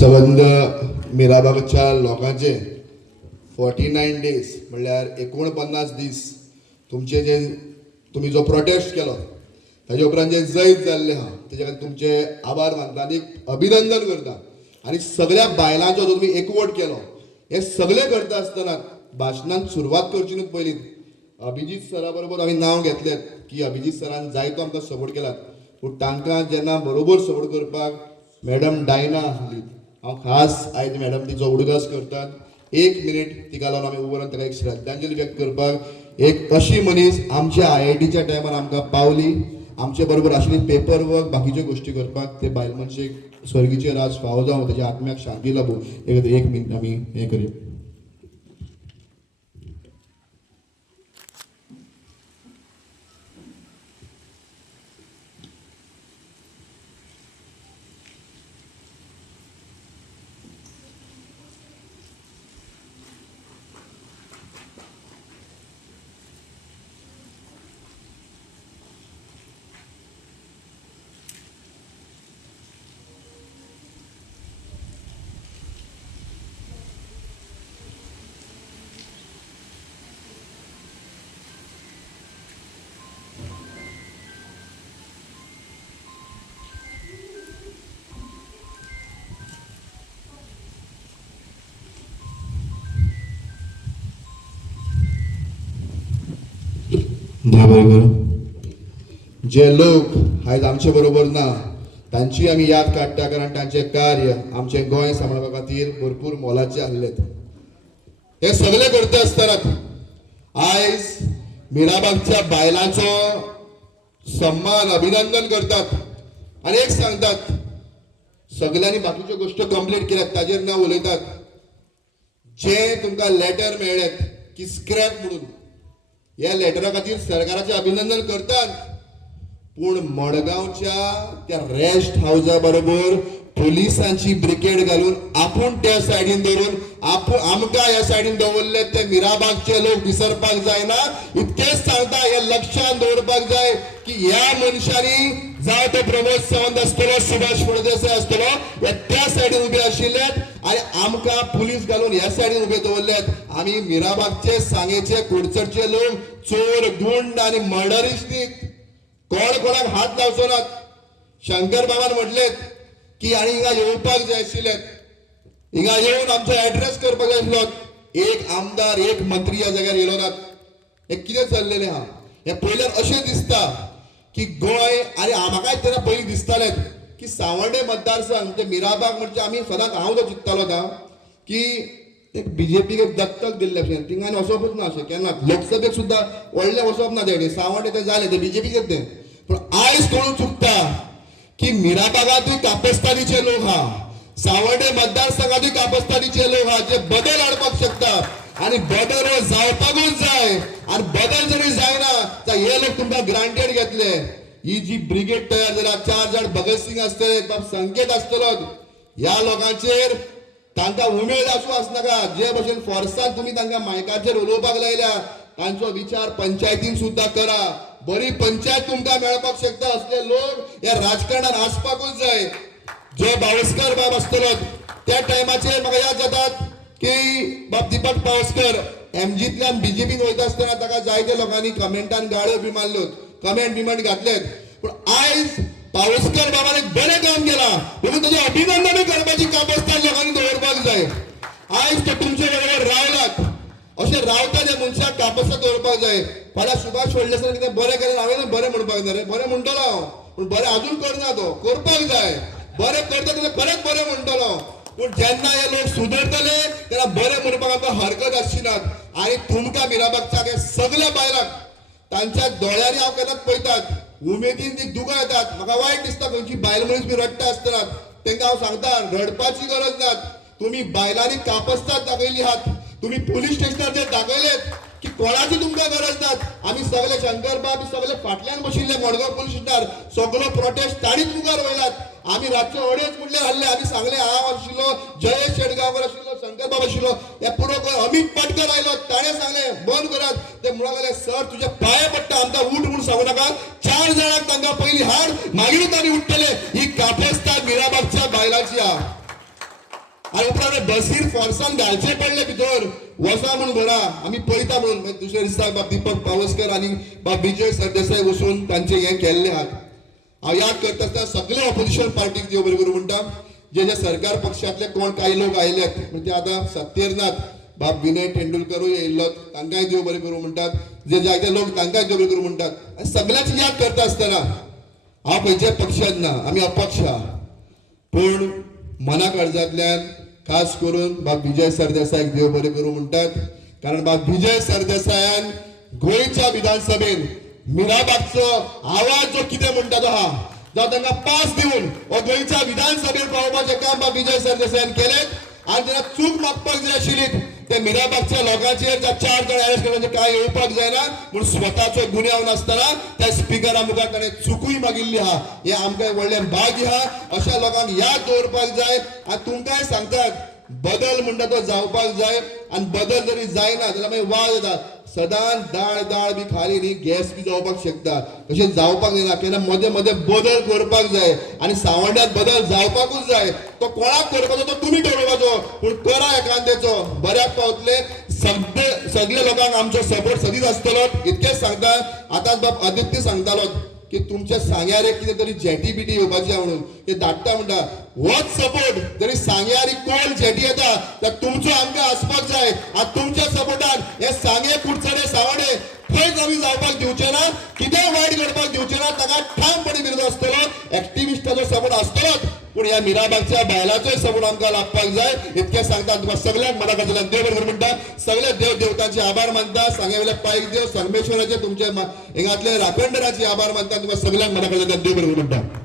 सबंद मिराबागच्या लोकांचे 49 डेज म्हणल्यार 49 दीस तुमचे जे तुम्ही जो प्रोटेस्ट केलो ताजे उपरांत जे जैत जाल्ले आहा तेजे खातीर तुमचे आभार मानता आनी अभिनंदन करता आनी सगळ्या बायलांचो जो तुम्ही एकवट केलो हे सगळे करता आसतना भाशणांत सुरवात करची न्हू पयलीं अभिजीत सरा बरोबर आमी नांव घेतलें की अभिजीत सरान जायतो आमकां सपोर्ट केला पूण तांकां जेन्ना बरोबर सपोर्ट करपाक मॅडम डायना आसली हांव खास आयज मॅडम तिचो उडगास करतात 1 मिनीट तिका लागून आमी उबो ताका एक श्रद्धांजली व्यक्त करपाक एक अशी मनीस आमच्या IITच्या टायमार आमकां पावली आमचे बरोबर आशिल्ली पेपर वर्क बाकीच्यो गोश्टी करपाक ते बायल मनशेक स्वर्गीचे राज फावो जावं ताच्या आत्म्याक शांती लाभूं एक मिनीट आमी हें करया. जे लोक आयज आमचे बरोबर ना तांची आमी याद काडटा कारण तांचे कार्य आमचे गोंय सांबाळपा खातीर भरपूर मोलाचे आसलेत. हे सगळे करता आसतना आयज मिराबागच्या बायलांचो सन्मान अभिनंदन करतात आनी एक सांगतात सगळ्यांनी बाकीच्यो गोश्टी कंप्लीट केल्यात ताजेर नांव उलयतात जे तुमकां लेटर मेळ्ळेत की स्क्रॅप म्हणून ह्या लेटरा खातीर सरकाराचे अभिनंदन करतात पूण मडगांवच्या त्या रेस्ट हाऊसा बरोबर पोलिसांची ब्रिगेड घालून आपूण त्या सायडीन धरून आमकां ह्या सायडीन दवरले ते मिराबागचे लोक विसरपाक जायना. इतकेच सांगता हे लक्षात दवरपाक जाय की ह्या मनशांनी जावं तो प्रमोद सावंत आसतलो सुभाष फळदेसाय आसतलो हे त्या सायडीन उबे आशिल्ले आनी आमकां पुलीस घालून ह्या सायडीन उबे दवरल्यात. आमी मिराबागचे सांगेचे कुडचडचे लोक चोर गुंड आनी मर्डरिस्ट न्ही कोणाक हात लावचो नात. शंकर बाबान म्हटलेत की आनी हिंगा येवपाक जाय आशिल्ले हिंगा येवन आमचो एड्रेस करपाक जाय आसलो एक आमदार एक मंत्री ह्या जाग्यार येयलो नात. हे कितें चल्लेलें आहा हे पयल्यार अशें दिसता की गोंय आनी म्हाकाय तेन्ना पयलीं दिसतालें की सावंडे मतदारसंघ म्हणजे मिराबाग म्हणजे आमी सदांच हांव जो चिंततालो ना की एक BJPक एक दत्तक दिल्ले भशेन थिंगांनी वचपूच ना अशें केन्ना लोकसभेक सुद्दां व्हडलें वचप ना तेणे सावंडे ते जाले ते BJPचेच ते पूण आयज कोण चुकता की मिराबागातूय कापस्तानीचे लोक हा सावंडे मतदारसंघातूय कापस्तानीचे लोक हा जे बदल हाडपाक शकता आनी बदल हो जावपाकूच जाय आनी बदल जरी जायना तर हे लोक तुमकां ग्रांटेड घेतले. ही जी ब्रिगेड तयार जाला 4 जाण भगत सिंग आसतले बाब संकेत आसतलो ह्या लोकांचेर तांकां उमेद आसूं आसनाका जे भशेन फोर्सान तुमी तांकां मायकाचेर उलोवपाक लायल्या तांचो विचार पंचायतीन सुद्दां करा. बरी पंचायत तुमकां मेळपाक शकता असले लोक ह्या राजकारणात आसपाकूच जाय. जो बावस्कर बाब आसतलो त्या टायमाचेर म्हाका याद जातात की बाब दीपक पावसकर MGतल्यान BJPन वयता आसतना ताका जायत्या लोकांनी कमेंटान गाळ्यो बी मारल्यो कमेंट घातलेत पूण आयज पावसकर बाबान एक बरें काम केला म्हणून ताचें अभिनंदनूय करपाची कापस्तान लोकांनी दवरपाक जाय. आयज तो तुमचे बरोबर रावलात अशें रावता त्या मनशाक कापस्तान दवरपाक जाय. फाल्यां सुभाष फळदेसाय कितें बरें केलें हांवें बरें म्हणपाक ना रे बरें म्हणटलो हांव पूण बरें अजून करना तो करपाक जाय. बरें करता तेन्ना खरेंच बरें म्हणटलो पूण जेन्ना हे लोक सुदरतले तेन्ना बरें म्हणपाक आमकां हरकत आसचिनात. आनी तुमकां मिराबागच्या हे सगळ्या बायलांक तांच्या दोळ्यांनी हांव केन्नाच पळयतात उमेदीन ती दुगां येतात. म्हाका वायट दिसता खंयची बायल मनीस बी रडटा आसतना तांकां हांव सांगता रडपाची गरज ना. तुम्ही बायलांनी कापस्ताद दाखयली आहात तुम्ही पोलीस स्टेशनाचेर दाखयलेत की कोणाची तुमकां गरज ना. आमी सगळे शंकर बाब सगळे फाटल्यान बशिल्ले मडगांव पोलीस स्टेशनार सगळो प्रोटेस्ट ताणीच मुखार वयलात. आमी रातचे 2:30 म्हणल्यार हाडले आमी सांगले हांव आशिल्लो जयेश शेटगांवकर आशिल्लो शंकर बाब आशिल्लो हे पुरो अमित पाटकर आयलो ताणें सांगले बंद करात ते म्हणून लागले सर तुजे पांय पडटा आमकां उठ म्हणून सांगू नाका 4 जाणांक तांकां पयलीं हाड मागीरूच आमी उठतले. ही कापस्ताद मिराबागच्या बायलांची आहा. आणि उपरांत बसीर फोर्सान घालचे पडले भितर वसा म्हणून घरा आम्ही पळयता म्हणून मागीर दुसऱ्या दिसा बाब दीपक पावसकर आणि बाब विजय सरदेसाय वचून तांचे हे केल्ले आहात. हांव याद करता आसतना सगळे ऑपोजिशन पार्टीक देव बरें करूं म्हणटा. जे सरकार पक्षांतले कोण काही लोक आयल्यात म्हणजे ते आतां सत्तेर नात. बाब विनय तेंडुलकरूय येयल्लो तांकांय देव बरें करूं म्हणटात. जे जायते लोक तांकांय देव बरें करूं म्हणटात. आनी सगळ्यांची याद करता आसतना हांव खंयच्याय पक्षांत ना, आमी अपक्ष आहा. पूण मना काळजांतल्यान खास करून बाब विजय सरदेसायक देव बरें करूं म्हणटात. कारण बाब विजय सरदेसायान गोंयच्या विधानसभेन मिराबागचो आवाज जो कितें म्हणटा तो आहा जावं तांकां पास दिवन हो गोंयच्या विधानसभेन पावोवपाचें काम बाब विजय सरदेसायान केलें. आनी जेन्ना चूक मागपाक जाय आशिल्ली ते मिराबागच्या लोकांचेर 4 जण अरेस्ट करपाचें काय येवपाक जायना म्हूण स्वताचो गुन्यांव नासतना त्या स्पिकरा मुखार ताणें चुकूय मागिल्ली आहा. हें आमकां व्हडलें भाग्य आहा. अशा लोकांक याद दवरपाक जाय. आनी तुमकांय सांगतात बदल म्हणटा तो जावपाक जाय. आनी बदल जरी जायना जाल्यार मागीर वाद येतात. सदांच दाळ बी खाली न्ही गॅस बी जावपाक शकता. तशें जावपाक जायना. केन्ना मदें मदें बदल करपाक जाय. आनी सावंड्यात बदल जावपाकूच जाय. तो कोणाक करपाचो तो तुमी ठरोवपाचो पूण करा एकांतेचो बऱ्याक पावतले. सगळे लोकांक आमचो सपोर्ट सदींच आसतलो. इतकेंच सांगता. आतांच बाब आदित्य सांगतालो की तुमच्या सांग्यार एक कितें तरी जेटी बिटी येवपाची म्हणून ते धाडटा म्हणटा. होच सपोर्ट जरी सांग्यार कोण जेटी येता तर तुमचो आमकां आसपाक जाय. आनी तुमच्या सपोर्टान हे सांगे कुडचडे सावडे खंयच आमी जावपाक दिवचे ना. कितें वायट घडपाक दिवचे ना. ताका ठामपणे विरोध आसतलो. एक्टिविस्टाचो सपोर्ट आसतलोच पूण ह्या मिराबागच्या बायलांचोय सपोर्ट आमकां लाभपाक जाय. इतकें सांगता. तुका सगळ्यांक मना कडल्यान देव बरें करूं म्हणटा. सगळे देव देवतांचे आभार मानता. सांगेवेले पायक देव संगमेश्वराचे तुमचे हिंगातले राखणदाराचे आभार मानता. तुका सगळ्यांक मना कडल्यान देव बरें करूं म्हणटा.